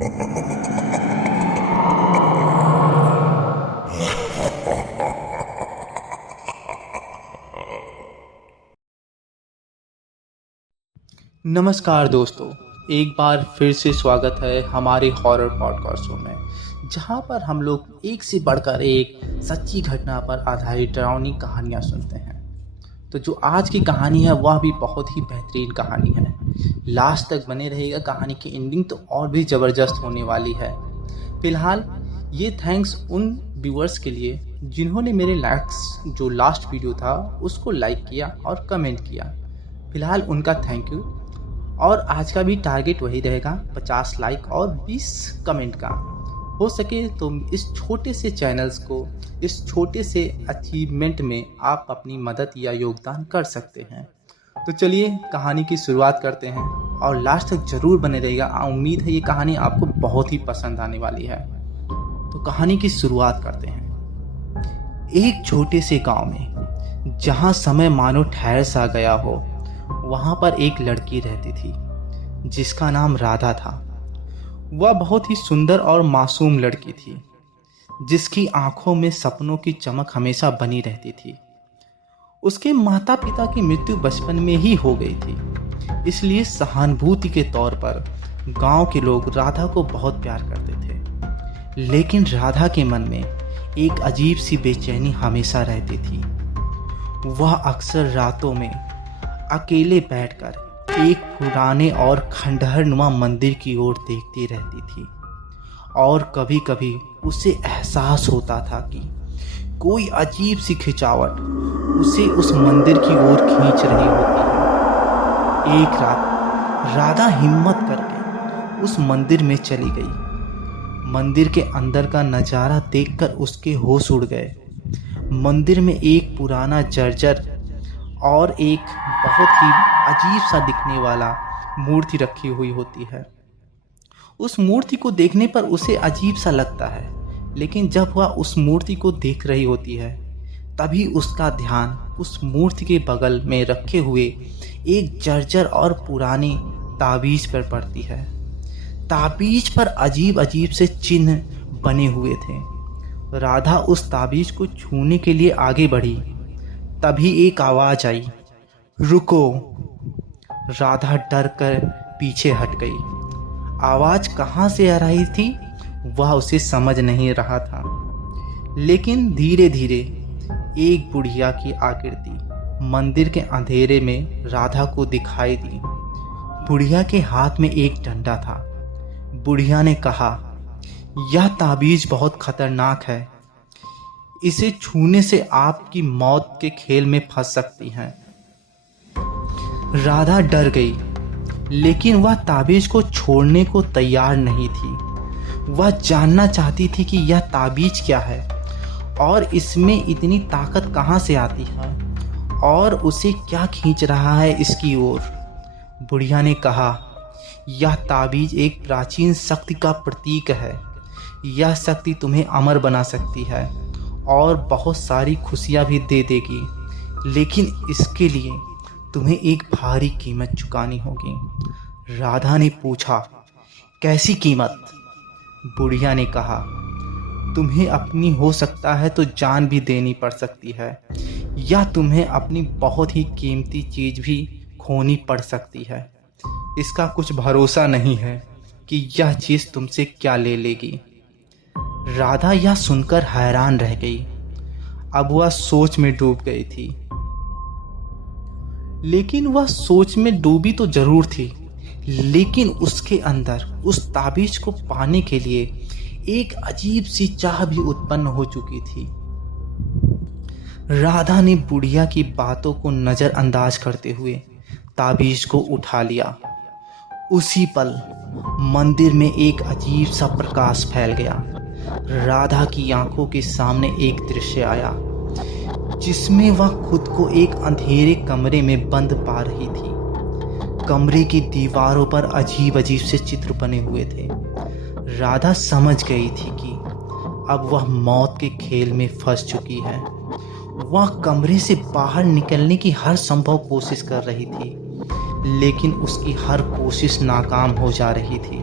नमस्कार दोस्तों, एक बार फिर से स्वागत है हमारे हॉरर पॉडकास्ट शो में, जहां पर हम लोग एक से बढ़कर एक सच्ची घटना पर आधारित डरावनी कहानियां सुनते हैं। तो जो आज की कहानी है वह भी बहुत ही बेहतरीन कहानी है। लास्ट तक बने रहिएगा, कहानी की एंडिंग तो और भी ज़बरदस्त होने वाली है। फिलहाल ये थैंक्स उन व्यूअर्स के लिए जिन्होंने मेरे जो लास्ट वीडियो था उसको लाइक किया और कमेंट किया। फिलहाल उनका थैंक यू। और आज का भी टारगेट वही रहेगा, 50 लाइक और 20 कमेंट का। हो सके तो इस छोटे से चैनल्स को, इस छोटे से अचीवमेंट में आप अपनी मदद या योगदान कर सकते हैं। तो चलिए कहानी की शुरुआत करते हैं और लास्ट तक ज़रूर बने रहेगा। उम्मीद है ये कहानी आपको बहुत ही पसंद आने वाली है। तो कहानी की शुरुआत करते हैं। एक छोटे से गांव में, जहां समय मानो ठहर सा गया हो, वहां पर एक लड़की रहती थी जिसका नाम राधा था। वह बहुत ही सुंदर और मासूम लड़की थी, जिसकी आंखों में सपनों की चमक हमेशा बनी रहती थी। उसके माता पिता की मृत्यु बचपन में ही हो गई थी, इसलिए सहानुभूति के तौर पर गांव के लोग राधा को बहुत प्यार करते थे। लेकिन राधा के मन में एक अजीब सी बेचैनी हमेशा रहती थी। वह अक्सर रातों में अकेले बैठकर एक पुराने और खंडहर नुमा मंदिर की ओर देखती रहती थी, और कभी कभी उसे एहसास होता था कि कोई अजीब सी खिंचावट उसे उस मंदिर की ओर खींच रही होती है। एक रात राधा हिम्मत करके उस मंदिर में चली गई। मंदिर के अंदर का नज़ारा देखकर उसके होश उड़ गए। मंदिर में एक पुराना जर्जर और एक बहुत ही अजीब सा दिखने वाला मूर्ति रखी हुई होती है। उस मूर्ति को देखने पर उसे अजीब सा लगता है, लेकिन जब वह उस मूर्ति को देख रही होती है तभी उसका ध्यान उस मूर्ति के बगल में रखे हुए एक जर्जर और पुरानी ताबीज पर पड़ती है। ताबीज पर अजीब अजीब से चिन्ह बने हुए थे। राधा उस ताबीज को छूने के लिए आगे बढ़ी, तभी एक आवाज आई, रुको। राधा डर कर पीछे हट गई। आवाज कहाँ से आ रही थी वह उसे समझ नहीं रहा था, लेकिन धीरे धीरे एक बुढ़िया की आकृति मंदिर के अंधेरे में राधा को दिखाई दी। बुढ़िया के हाथ में एक डंडा था। बुढ़िया ने कहा, यह ताबीज बहुत खतरनाक है, इसे छूने से आपकी मौत के खेल में फंस सकती हैं। राधा डर गई, लेकिन वह ताबीज को छोड़ने को तैयार नहीं थी। वह जानना चाहती थी कि यह ताबीज क्या है और इसमें इतनी ताकत कहाँ से आती है और उसे क्या खींच रहा है इसकी ओर। बुढ़िया ने कहा, यह ताबीज एक प्राचीन शक्ति का प्रतीक है। यह शक्ति तुम्हें अमर बना सकती है और बहुत सारी खुशियाँ भी दे देगी, लेकिन इसके लिए तुम्हें एक भारी कीमत चुकानी होगी। राधा ने पूछा, कैसी कीमत? बुढ़िया ने कहा, तुम्हें अपनी हो सकता है तो जान भी देनी पड़ सकती है, या तुम्हें अपनी बहुत ही कीमती चीज़ भी खोनी पड़ सकती है। इसका कुछ भरोसा नहीं है कि यह चीज़ तुमसे क्या ले लेगी। राधा यह सुनकर हैरान रह गई। अब वह सोच में डूब गई थी। लेकिन वह सोच में डूबी तो जरूर थी, लेकिन उसके अंदर उस ताबीज को पाने के लिए एक अजीब सी चाह भी उत्पन्न हो चुकी थी। राधा ने बुढ़िया की बातों को नज़रअंदाज करते हुए ताबीज को उठा लिया। उसी पल मंदिर में एक अजीब सा प्रकाश फैल गया। राधा की आंखों के सामने एक दृश्य आया, जिसमें वह खुद को एक अंधेरे कमरे में बंद पा रही थी। कमरे की दीवारों पर अजीब अजीब से चित्र बने हुए थे। राधा समझ गई थी कि अब वह मौत के खेल में फंस चुकी है। वह कमरे से बाहर निकलने की हर संभव कोशिश कर रही थी, लेकिन उसकी हर कोशिश नाकाम हो जा रही थी।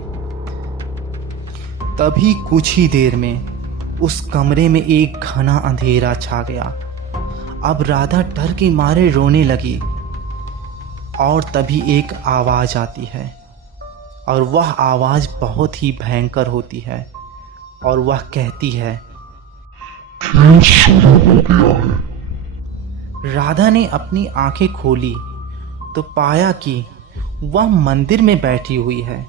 तभी कुछ ही देर में उस कमरे में एक घना अंधेरा छा गया। अब राधा डर के मारे रोने लगी और तभी एक आवाज आती है और वह आवाज बहुत ही भयंकर होती है और वह कहती है, खेल शुरू हो गया है। राधा ने अपनी आंखें खोली तो पाया कि वह मंदिर में बैठी हुई है,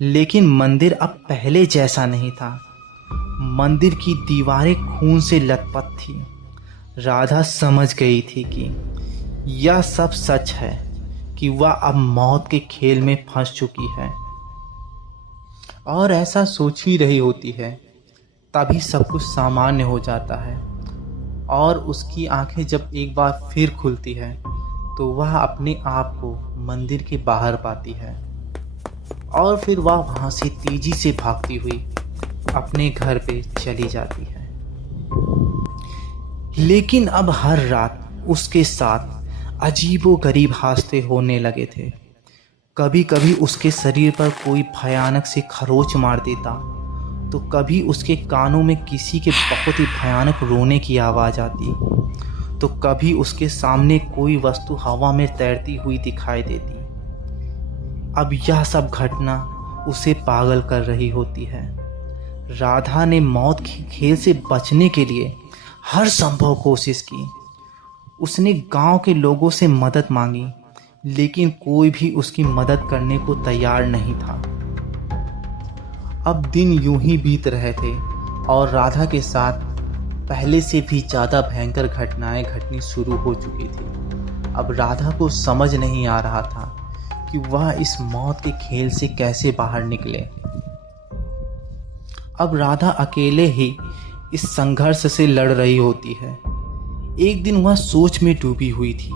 लेकिन मंदिर अब पहले जैसा नहीं था। मंदिर की दीवारें खून से लथपथ थी। राधा समझ गई थी कि यह सब सच है, कि वह अब मौत के खेल में फंस चुकी है और ऐसा सोच ही रही होती है। तभी सब कुछ सामान्य हो जाता है और उसकी आंखें जब एक बार फिर खुलती है तो वह अपने आप को मंदिर के बाहर पाती है और फिर वह वहाँ से तेजी से भागती हुई अपने घर पे चली जाती है। लेकिन अब हर रात उसके साथ अजीबोगरीब हादसे होने लगे थे। कभी कभी उसके शरीर पर कोई भयानक से खरोंच मार देता, तो कभी उसके कानों में किसी के बहुत ही भयानक रोने की आवाज़ आती, तो कभी उसके सामने कोई वस्तु हवा में तैरती हुई दिखाई देती। अब यह सब घटना उसे पागल कर रही होती है। राधा ने मौत के खेल से बचने के लिए हर संभव कोशिश की। उसने गांव के लोगों से मदद मांगी, लेकिन कोई भी उसकी मदद करने को तैयार नहीं था। अब दिन यूं ही बीत रहे थे और राधा के साथ पहले से भी ज़्यादा भयंकर घटनाएं घटनी शुरू हो चुकी थी। अब राधा को समझ नहीं आ रहा था कि वह इस मौत के खेल से कैसे बाहर निकले। अब राधा अकेले ही इस संघर्ष से लड़ रही होती है। एक दिन वह सोच में डूबी हुई थी।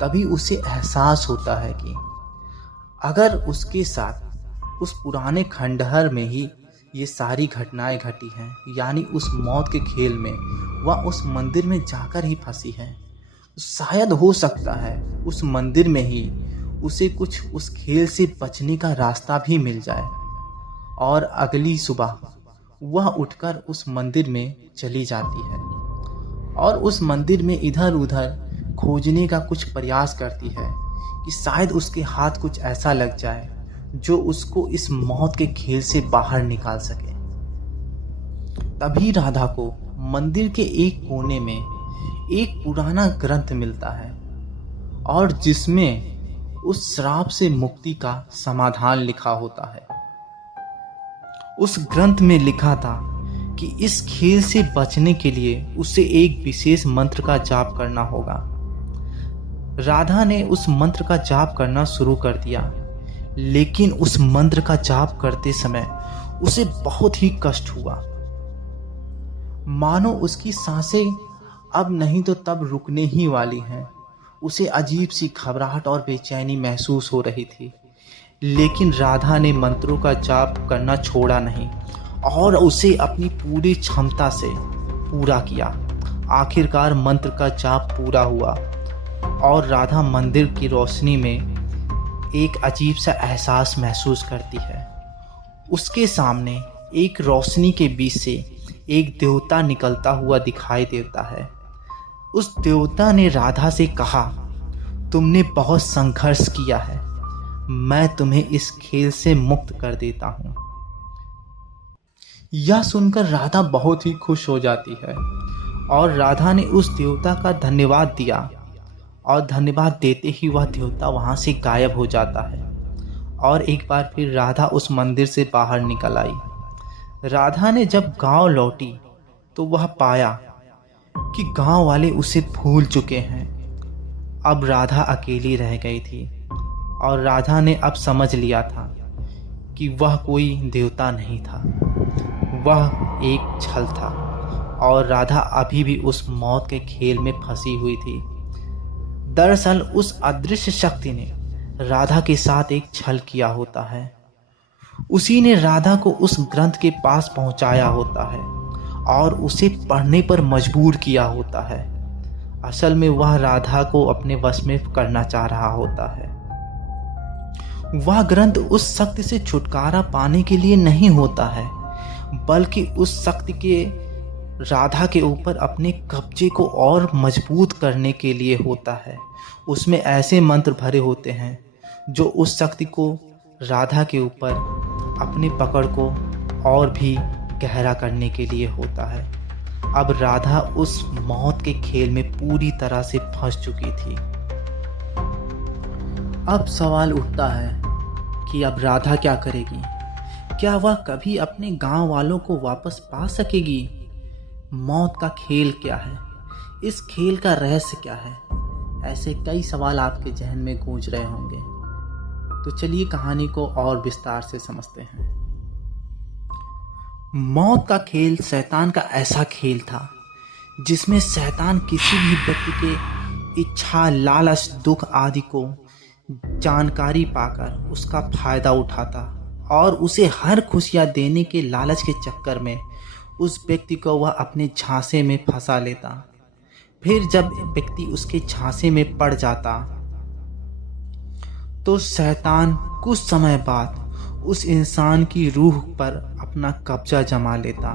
तभी उसे एहसास होता है कि अगर उसके साथ उस पुराने खंडहर में ही ये सारी घटनाएं घटी हैं, यानी उस मौत के खेल में वह उस मंदिर में जाकर ही फंसी है, तो शायद हो सकता है उस मंदिर में ही उसे कुछ उस खेल से बचने का रास्ता भी मिल जाए। और अगली सुबह वह उठकर उस मंदिर में चली जाती है और उस मंदिर में इधर उधर खोजने का कुछ प्रयास करती है कि शायद उसके हाथ कुछ ऐसा लग जाए जो उसको इस मौत के खेल से बाहर निकाल सके। तभी राधा को मंदिर के एक कोने में एक पुराना ग्रंथ मिलता है और जिसमें उस श्राप से मुक्ति का समाधान लिखा होता है। उस ग्रंथ में लिखा था कि इस खेल से बचने के लिए उसे एक विशेष मंत्र का जाप करना होगा। राधा ने उस मंत्र का जाप करना शुरू कर दिया, लेकिन उस मंत्र का जाप करते समय उसे बहुत ही कष्ट हुआ। मानो उसकी सांसें अब नहीं तो तब रुकने ही वाली हैं। उसे अजीब सी घबराहट और बेचैनी महसूस हो रही थी, लेकिन राधा ने मंत्रों का जाप करना छोड़ा नहीं और उसे अपनी पूरी क्षमता से पूरा किया। आखिरकार मंत्र का जाप पूरा हुआ और राधा मंदिर की रोशनी में एक अजीब सा एहसास महसूस करती है। उसके सामने एक रोशनी के बीच से एक देवता निकलता हुआ दिखाई देता है। उस देवता ने राधा से कहा, तुमने बहुत संघर्ष किया है, मैं तुम्हें इस खेल से मुक्त कर देता हूँ। यह सुनकर राधा बहुत ही खुश हो जाती है और राधा ने उस देवता का धन्यवाद दिया और धन्यवाद देते ही वह देवता वहाँ से गायब हो जाता है और एक बार फिर राधा उस मंदिर से बाहर निकल आई। राधा ने जब गांव लौटी तो वह पाया कि गांव वाले उसे भूल चुके हैं। अब राधा अकेली रह गई थी और राधा ने अब समझ लिया था कि वह कोई देवता नहीं था, वह एक छल था और राधा अभी भी उस मौत के खेल में फंसी हुई थी। दरअसल उस अदृश्य शक्ति ने राधा के साथ एक छल किया होता है। उसी ने राधा को उस ग्रंथ के पास पहुंचाया होता है और उसे पढ़ने पर मजबूर किया होता है। असल में वह राधा को अपने वश में करना चाह रहा होता है। वह ग्रंथ उस शक्ति से छुटकारा पाने के लिए नहीं होता है, बल्कि उस शक्ति के राधा के ऊपर अपने कब्जे को और मजबूत करने के लिए होता है। उसमें ऐसे मंत्र भरे होते हैं जो उस शक्ति को राधा के ऊपर अपनी पकड़ को और भी गहरा करने के लिए होता है। अब राधा उस मौत के खेल में पूरी तरह से फंस चुकी थी। अब सवाल उठता है कि अब राधा क्या करेगी? क्या वह कभी अपने गांव वालों को वापस पा सकेगी? मौत का खेल क्या है? इस खेल का रहस्य क्या है? ऐसे कई सवाल आपके जहन में गूंज रहे होंगे। तो चलिए कहानी को और विस्तार से समझते हैं। मौत का खेल शैतान का ऐसा खेल था जिसमें शैतान किसी भी व्यक्ति के इच्छा, लालच, दुख आदि को जानकारी पाकर उसका फायदा उठाता और उसे हर खुशियां देने के लालच के चक्कर में उस व्यक्ति को वह अपने झांसे में फंसा लेता। फिर जब व्यक्ति उसके झांसे में पड़ जाता तो शैतान कुछ समय बाद उस इंसान की रूह पर अपना कब्जा जमा लेता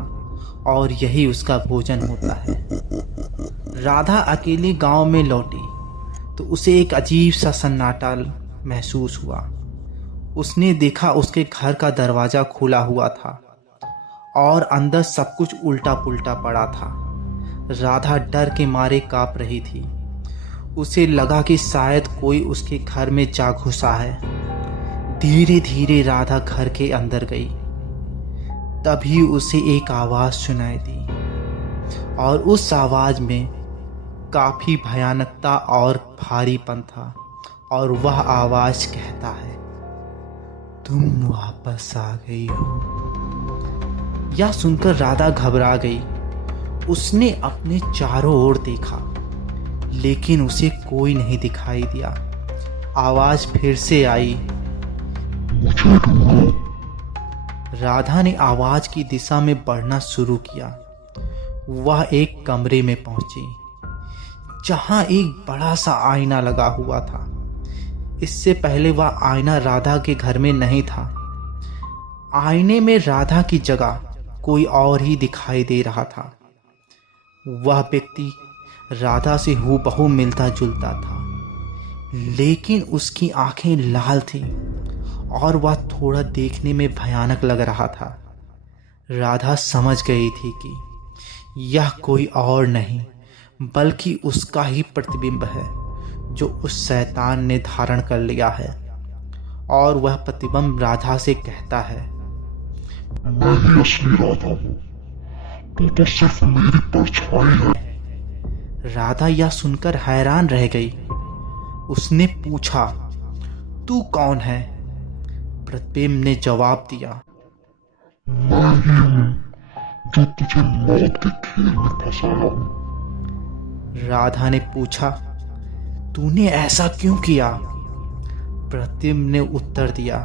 और यही उसका भोजन होता है। राधा अकेली गांव में लौटी तो उसे एक अजीब सा सन्नाटा महसूस हुआ। उसने देखा उसके घर का दरवाज़ा खुला हुआ था और अंदर सब कुछ उल्टा पुल्टा पड़ा था। राधा डर के मारे कांप रही थी। उसे लगा कि शायद कोई उसके घर में जा घुसा है। धीरे धीरे राधा घर के अंदर गई। तभी उसे एक आवाज़ सुनाई दी और उस आवाज़ में काफ़ी भयानकता और भारीपन था और वह आवाज़ कहता है, तुम वापस आ गई हो। यह सुनकर राधा घबरा गई। उसने अपने चारों ओर देखा लेकिन उसे कोई नहीं दिखाई दिया। आवाज़ फिर से आई, मुझे ढूंढो। राधा ने आवाज़ की दिशा में बढ़ना शुरू किया। वह एक कमरे में पहुंची जहां एक बड़ा सा आईना लगा हुआ था। इससे पहले वह आईना राधा के घर में नहीं था। आईने में राधा की जगह कोई और ही दिखाई दे रहा था। वह व्यक्ति राधा से हूबहू मिलता जुलता था, लेकिन उसकी आंखें लाल थीं और वह थोड़ा देखने में भयानक लग रहा था। राधा समझ गई थी कि यह कोई और नहीं बल्कि उसका ही प्रतिबिंब है जो उस शैतान ने धारण कर लिया है। और वह प्रतिबिंब राधा से कहता है, मैं ही असली राधा हूँ, तू तो सिर्फ मेरी परछाई है। राधा यह सुनकर हैरान रह गई। उसने पूछा, तू कौन है? प्रतिबिंब ने जवाब दिया, मैं ही हूँ जो तुझे मौत के खेल में फंसाया हूँ। राधा ने पूछा, तूने ऐसा क्यों किया? प्रतिबिंब ने उत्तर दिया,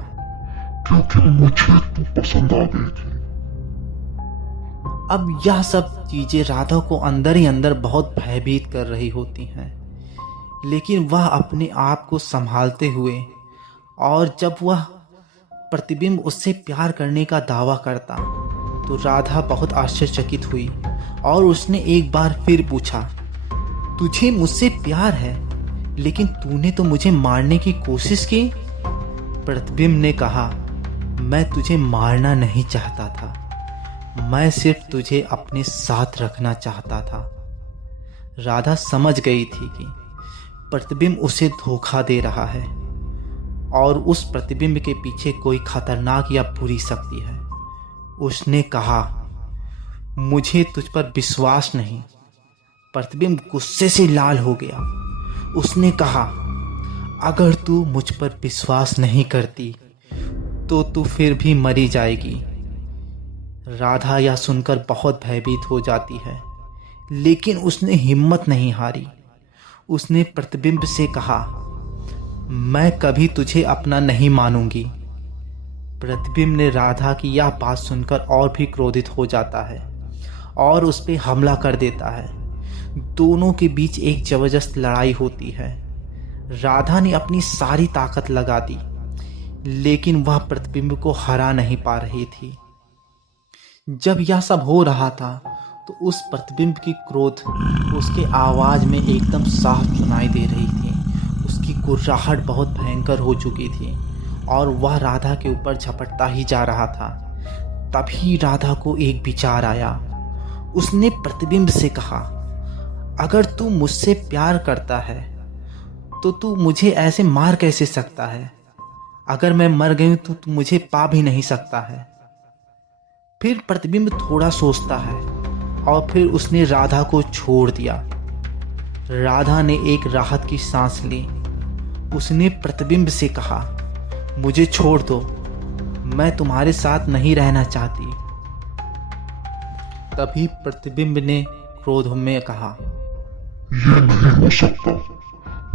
क्योंकि मुझे तू पसंद आ गई थी। अब यह सब चीजें राधा को अंदर ही अंदर बहुत भयभीत कर रही होती हैं, लेकिन वह अपने आप को संभालते हुए, और जब वह प्रतिबिंब उससे प्यार करने का दावा करता तो राधा बहुत आश्चर्यचकित हुई और उसने एक बार फिर पूछा, तुझे मुझसे प्यार है लेकिन तूने तो मुझे मारने की कोशिश की। प्रतिबिंब ने कहा, मैं तुझे मारना नहीं चाहता था, मैं सिर्फ तुझे अपने साथ रखना चाहता था। राधा समझ गई थी कि प्रतिबिंब उसे धोखा दे रहा है और उस प्रतिबिंब के पीछे कोई खतरनाक या बुरी शक्ति है। उसने कहा, मुझे तुझ पर विश्वास नहीं। प्रतिबिंब गुस्से से लाल हो गया। उसने कहा, अगर तू मुझ पर विश्वास नहीं करती तो तू फिर भी मरी जाएगी। राधा यह सुनकर बहुत भयभीत हो जाती है, लेकिन उसने हिम्मत नहीं हारी। उसने प्रतिबिंब से कहा, मैं कभी तुझे अपना नहीं मानूंगी। प्रतिबिंब ने राधा की यह बात सुनकर और भी क्रोधित हो जाता है और उस पर हमला कर देता है। दोनों के बीच एक जबरदस्त लड़ाई होती है। राधा ने अपनी सारी ताकत लगा दी, लेकिन वह प्रतिबिंब को हरा नहीं पा रही थी। जब यह सब हो रहा था तो उस प्रतिबिंब की क्रोध उसके आवाज में एकदम साफ सुनाई दे रही थी। उसकी गुर्राहट बहुत भयंकर हो चुकी थी और वह राधा के ऊपर झपटता ही जा रहा था। तभी राधा को एक विचार आया। उसने प्रतिबिंब से कहा, अगर तू मुझसे प्यार करता है तो तू मुझे ऐसे मार कैसे सकता है? अगर मैं मर गई तो तू मुझे पा भी नहीं सकता है। फिर प्रतिबिंब थोड़ा सोचता है और फिर उसने राधा को छोड़ दिया। राधा ने एक राहत की सांस ली। उसने प्रतिबिंब से कहा, मुझे छोड़ दो, मैं तुम्हारे साथ नहीं रहना चाहती। तभी प्रतिबिंब ने क्रोध में कहा, ये नहीं हो सकता,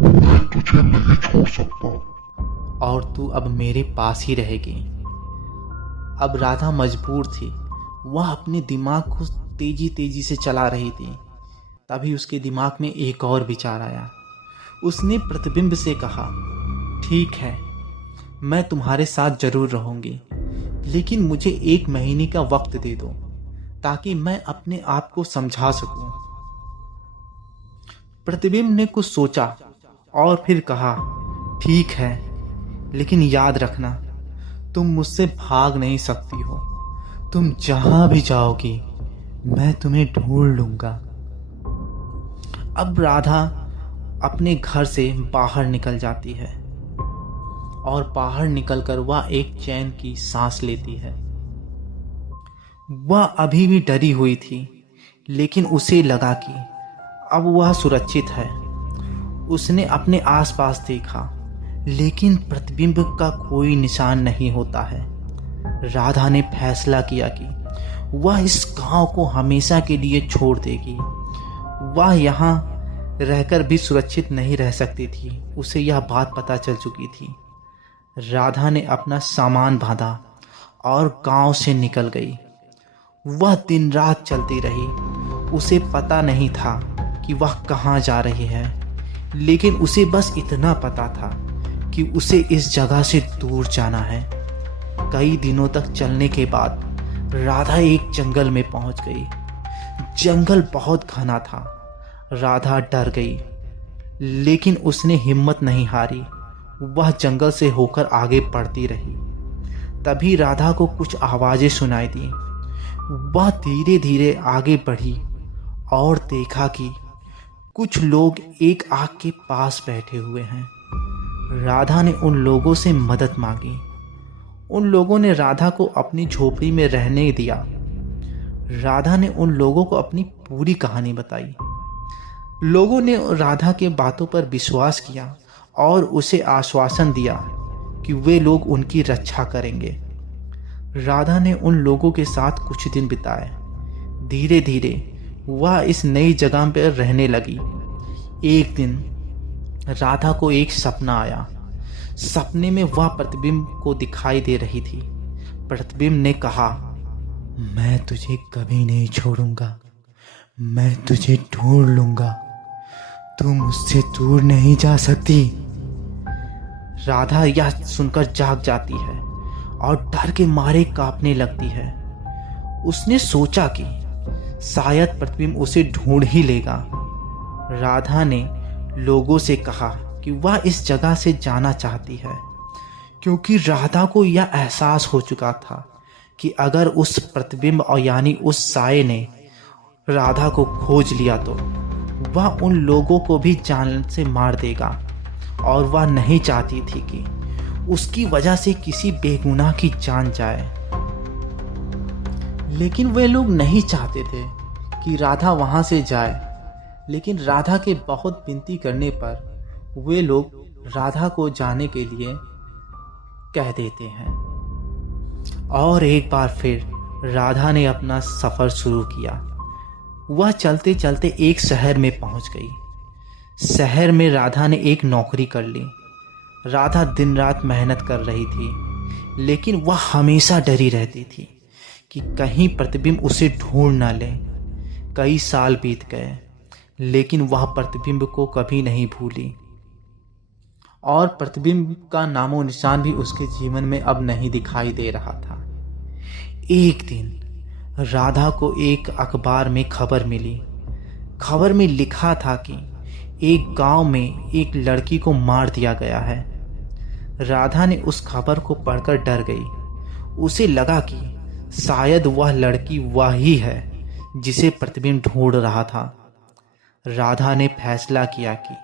मैं तुझे नहीं छोड़ सकता। और तू अब मेरे पास ही रहेगी। अब राधा मजबूर थी। वह अपने दिमाग को तेजी तेजी से चला रही थी। तभी उसके दिमाग में एक और विचार आया। उसने प्रतिबिंब से कहा, ठीक है, मैं तुम्हारे साथ जरूर रहूंगी, लेकिन मुझे 1 महीने का वक्त दे दो ताकि मैं अपने आप को समझा सकूं। प्रतिबिंब ने कुछ सोचा और फिर कहा, ठीक है, लेकिन याद रखना, तुम मुझसे भाग नहीं सकती हो। तुम जहां भी जाओगी मैं तुम्हें ढूंढ लूंगा। अब राधा अपने घर से बाहर निकल जाती है और बाहर निकलकर वह एक चैन की सांस लेती है। वह अभी भी डरी हुई थी, लेकिन उसे लगा कि अब वह सुरक्षित है। उसने अपने आसपास देखा, लेकिन प्रतिबिंब का कोई निशान नहीं होता है। राधा ने फैसला किया कि वह इस गांव को हमेशा के लिए छोड़ देगी। वह यहाँ रहकर भी सुरक्षित नहीं रह सकती थी। उसे यह बात पता चल चुकी थी। राधा ने अपना सामान बांधा और गांव से निकल गई। वह दिन रात चलती रही। उसे पता नहीं था कि वह कहाँ जा रही है, लेकिन उसे बस इतना पता था कि उसे इस जगह से दूर जाना है। कई दिनों तक चलने के बाद राधा एक जंगल में पहुंच गई। जंगल बहुत घना था। राधा डर गई, लेकिन उसने हिम्मत नहीं हारी। वह जंगल से होकर आगे बढ़ती रही। तभी राधा को कुछ आवाजें सुनाई दी। वह धीरे धीरे आगे बढ़ी और देखा कि कुछ लोग एक आग के पास बैठे हुए हैं। राधा ने उन लोगों से मदद मांगी। उन लोगों ने राधा को अपनी झोपड़ी में रहने दिया। राधा ने उन लोगों को अपनी पूरी कहानी बताई। लोगों ने राधा के बातों पर विश्वास किया और उसे आश्वासन दिया कि वे लोग उनकी रक्षा करेंगे। राधा ने उन लोगों के साथ कुछ दिन बिताए। धीरे धीरे वह इस नई जगह पर रहने लगी। एक दिन राधा को एक सपना आया। सपने में वह प्रतिबिंब को दिखाई दे रही थी। प्रतिबिंब ने कहा, मैं तुझे कभी नहीं छोड़ूंगा, मैं तुझे ढूंढ लूंगा, तू मुझसे दूर नहीं जा सकती। राधा यह सुनकर जाग जाती है और डर के मारे कांपने लगती है। उसने सोचा कि शायद प्रतिबिंब उसे ढूंढ ही लेगा। राधा ने लोगों से कहा कि वह इस जगह से जाना चाहती है, क्योंकि राधा को यह एहसास हो चुका था कि अगर उस प्रतिबिंब और यानी उस साये ने राधा को खोज लिया तो वह उन लोगों को भी जान से मार देगा, और वह नहीं चाहती थी कि उसकी वजह से किसी बेगुनाह की जान जाए। लेकिन वे लोग नहीं चाहते थे कि राधा वहां से जाए। लेकिन राधा के बहुत विनती करने पर वे लोग राधा को जाने के लिए कह देते हैं। और एक बार फिर राधा ने अपना सफर शुरू किया। वह चलते चलते एक शहर में पहुंच गई। शहर में राधा ने एक नौकरी कर ली। राधा दिन रात मेहनत कर रही थी, लेकिन वह हमेशा डरी रहती थी कि कहीं प्रतिबिंब उसे ढूंढ ना ले। कई साल बीत गए, लेकिन वह प्रतिबिंब को कभी नहीं भूली, और प्रतिबिंब का नामो निशान भी उसके जीवन में अब नहीं दिखाई दे रहा था। एक दिन राधा को एक अखबार में खबर मिली। खबर में लिखा था कि एक गांव में एक लड़की को मार दिया गया है। राधा ने उस खबर को पढ़कर डर गई। उसे लगा कि शायद वह लड़की वही है जिसे प्रतिबिंब ढूंढ रहा था। राधा ने फैसला किया कि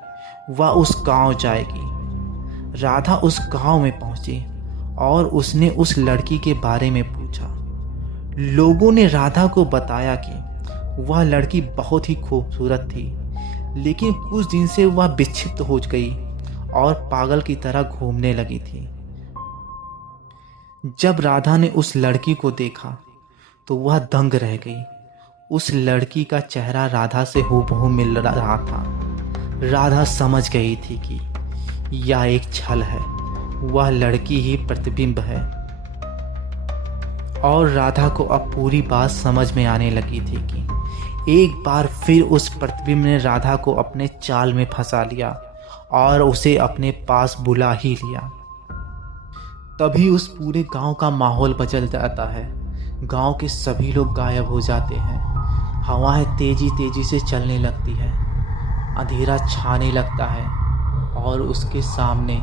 वह उस गांव जाएगी। राधा उस गांव में पहुंची और उसने उस लड़की के बारे में पूछा। लोगों ने राधा को बताया कि वह लड़की बहुत ही खूबसूरत थी, लेकिन कुछ दिन से वह विक्षिप्त हो गई और पागल की तरह घूमने लगी थी। जब राधा ने उस लड़की को देखा तो वह दंग रह गई। उस लड़की का चेहरा राधा से हूबहू मिल रहा था। राधा समझ गई थी कि यह एक छल है, वह लड़की ही प्रतिबिंब है। और राधा को अब पूरी बात समझ में आने लगी थी कि एक बार फिर उस प्रतिबिंब ने राधा को अपने जाल में फंसा लिया और उसे अपने पास बुला ही लिया। तभी उस पूरे गांव का माहौल बदल जाता है। गांव के सभी लोग गायब हो जाते हैं। हवाएं तेजी तेजी से चलने लगती है। अंधेरा छाने लगता है और उसके सामने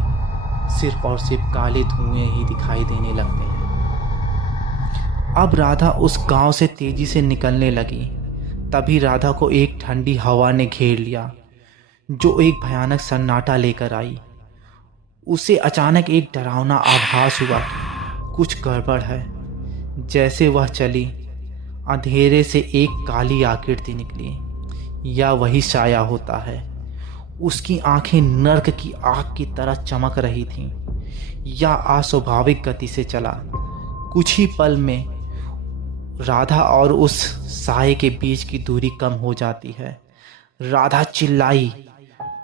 सिर्फ और सिर्फ काले धुएं ही दिखाई देने लगते हैं। अब राधा उस गांव से तेजी से निकलने लगी। तभी राधा को एक ठंडी हवा ने घेर लिया जो एक भयानक सन्नाटा लेकर आई। उसे अचानक एक डरावना आभास हुआ कि कुछ गड़बड़ है। जैसे वह चली, अंधेरे से एक काली आकृति निकली। या वही साया होता है। उसकी आंखें नर्क की आग की तरह चमक रही थीं। या अस्वाभाविक गति से चला। कुछ ही पल में राधा और उस साये के बीच की दूरी कम हो जाती है। राधा चिल्लाई,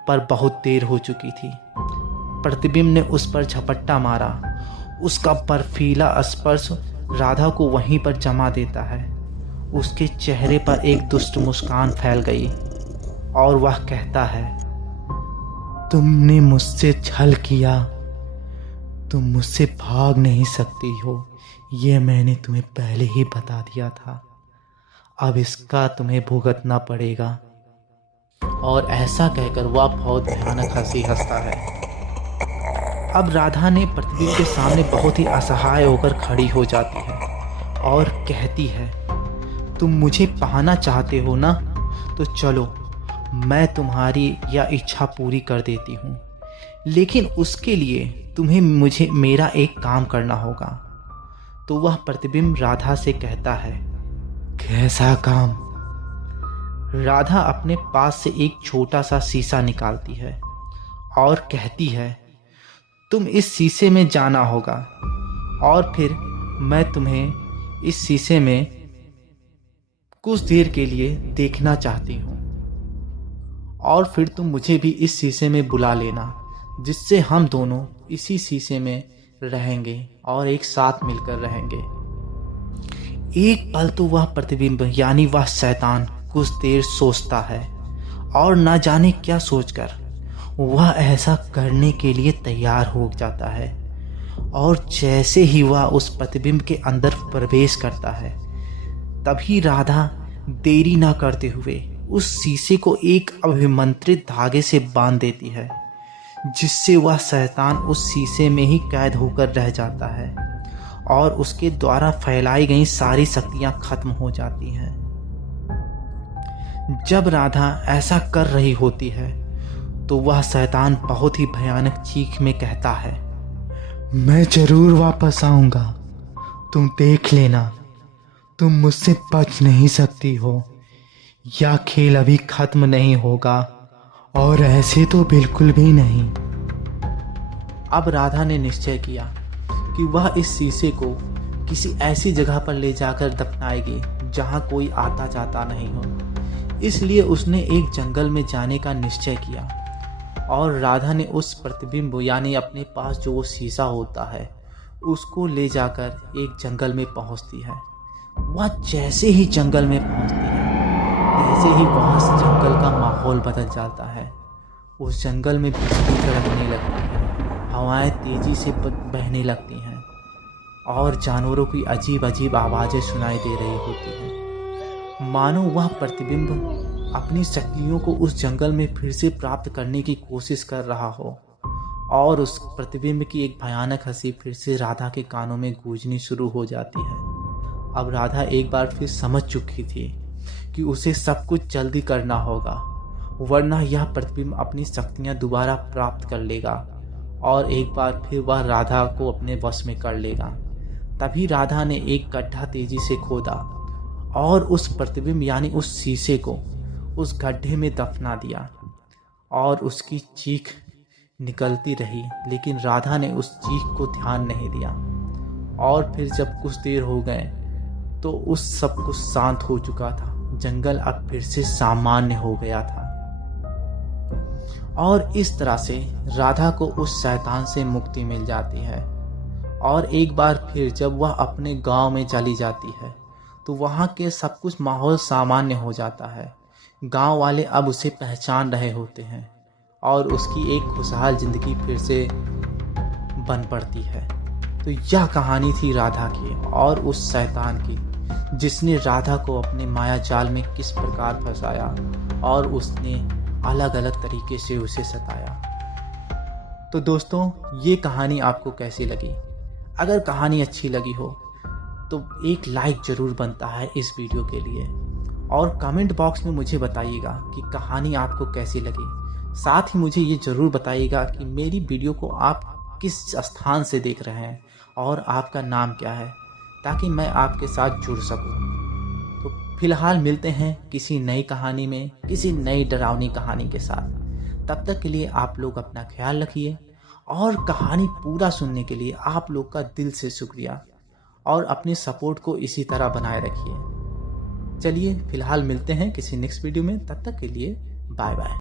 पर बहुत देर हो चुकी थी। प्रतिबिंब ने उस पर झपट्टा मारा। उसका बर्फीला स्पर्श राधा को वहीं पर जमा देता है। उसके चेहरे पर एक दुष्ट मुस्कान फैल गई और वह कहता है, तुमने मुझसे छल किया, तुम मुझसे भाग नहीं सकती हो, यह मैंने तुम्हें पहले ही बता दिया था। अब इसका तुम्हें भुगतना पड़ेगा। और ऐसा कहकर वह बहुत भयानक हंसी हंसता है। अब राधा ने प्रतिबिंब के सामने बहुत ही असहाय होकर खड़ी हो जाती है और कहती है, तुम मुझे पाना चाहते हो ना, तो चलो मैं तुम्हारी यह इच्छा पूरी कर देती हूँ, लेकिन उसके लिए तुम्हें मुझे मेरा एक काम करना होगा। तो वह प्रतिबिंब राधा से कहता है, कैसा काम? राधा अपने पास से एक छोटा सा शीशा निकालती है और कहती है, तुम इस शीशे में जाना होगा और फिर मैं तुम्हें इस शीशे में कुछ देर के लिए देखना चाहती हूँ और फिर तुम मुझे भी इस शीशे में बुला लेना, जिससे हम दोनों इसी शीशे में रहेंगे और एक साथ मिलकर रहेंगे। एक पल तो वह प्रतिबिंब यानी वह शैतान कुछ देर सोचता है और न जाने क्या सोचकर वह ऐसा करने के लिए तैयार हो जाता है। और जैसे ही वह उस प्रतिबिंब के अंदर प्रवेश करता है, तभी राधा देरी ना करते हुए उस शीशे को एक अभिमंत्रित धागे से बांध देती है, जिससे वह शैतान उस शीशे में ही कैद होकर रह जाता है और उसके द्वारा फैलाई गई सारी शक्तियां खत्म हो जाती हैं। जब राधा ऐसा कर रही होती है तो वह शैतान बहुत ही भयानक चीख में कहता है, मैं जरूर वापस आऊंगा, तुम देख लेना, तुम मुझसे बच नहीं सकती हो, यह खेल अभी खत्म नहीं होगा और ऐसे तो बिल्कुल भी नहीं। अब राधा ने निश्चय किया कि वह इस शीशे को किसी ऐसी जगह पर ले जाकर दफनाएगी जहां कोई आता जाता नहीं हो। इसलिए उसने एक जंगल में जाने का निश्चय किया और राधा ने उस प्रतिबिंब यानी अपने पास जो वो शीशा होता है उसको ले जाकर एक जंगल में पहुंचती है। वह जैसे ही जंगल में पहुंचती है, तैसे ही वहाँ जंगल का माहौल बदल जाता है। उस जंगल में बिजली कड़कने लगती है, हवाएं तेजी से बहने लगती हैं और जानवरों की अजीब अजीब आवाज़ें सुनाई दे रही होती हैं, मानो वह प्रतिबिंब अपनी शक्तियों को उस जंगल में फिर से प्राप्त करने की कोशिश कर रहा हो। और उस प्रतिबिंब की एक भयानक हंसी फिर से राधा के कानों में गूंजनी शुरू हो जाती है। अब राधा एक बार फिर समझ चुकी थी कि उसे सब कुछ जल्दी करना होगा, वरना यह प्रतिबिंब अपनी शक्तियां दोबारा प्राप्त कर लेगा और एक बार फिर वह राधा को अपने वश में कर लेगा। तभी राधा ने एक गड्ढा तेजी से खोदा और उस प्रतिबिंब यानी उस शीशे को उस गड्ढे में दफना दिया। और उसकी चीख निकलती रही, लेकिन राधा ने उस चीख को ध्यान नहीं दिया। और फिर जब कुछ देर हो गए तो उस सब कुछ शांत हो चुका था। जंगल अब फिर से सामान्य हो गया था और इस तरह से राधा को उस शैतान से मुक्ति मिल जाती है। और एक बार फिर जब वह अपने गांव में चली जाती है तो वहां के सब कुछ माहौल सामान्य हो जाता है। गांव वाले अब उसे पहचान रहे होते हैं और उसकी एक खुशहाल जिंदगी फिर से बन पड़ती है। तो यह कहानी थी राधा की और उस शैतान की, जिसने राधा को अपने माया जाल में किस प्रकार फंसाया और उसने अलग अलग तरीके से उसे सताया। तो दोस्तों, ये कहानी आपको कैसी लगी? अगर कहानी अच्छी लगी हो तो एक लाइक ज़रूर बनता है इस वीडियो के लिए, और कमेंट बॉक्स में मुझे बताइएगा कि कहानी आपको कैसी लगी। साथ ही मुझे ये ज़रूर बताइएगा कि मेरी वीडियो को आप किस स्थान से देख रहे हैं और आपका नाम क्या है, ताकि मैं आपके साथ जुड़ सकूं। तो फिलहाल मिलते हैं किसी नई कहानी में, किसी नई डरावनी कहानी के साथ। तब तक के लिए आप लोग अपना ख्याल रखिए और कहानी पूरा सुनने के लिए आप लोग का दिल से शुक्रिया, और अपने सपोर्ट को इसी तरह बनाए रखिए। चलिए फिलहाल मिलते हैं किसी नेक्स्ट वीडियो में, तब तक के लिए बाय बाय।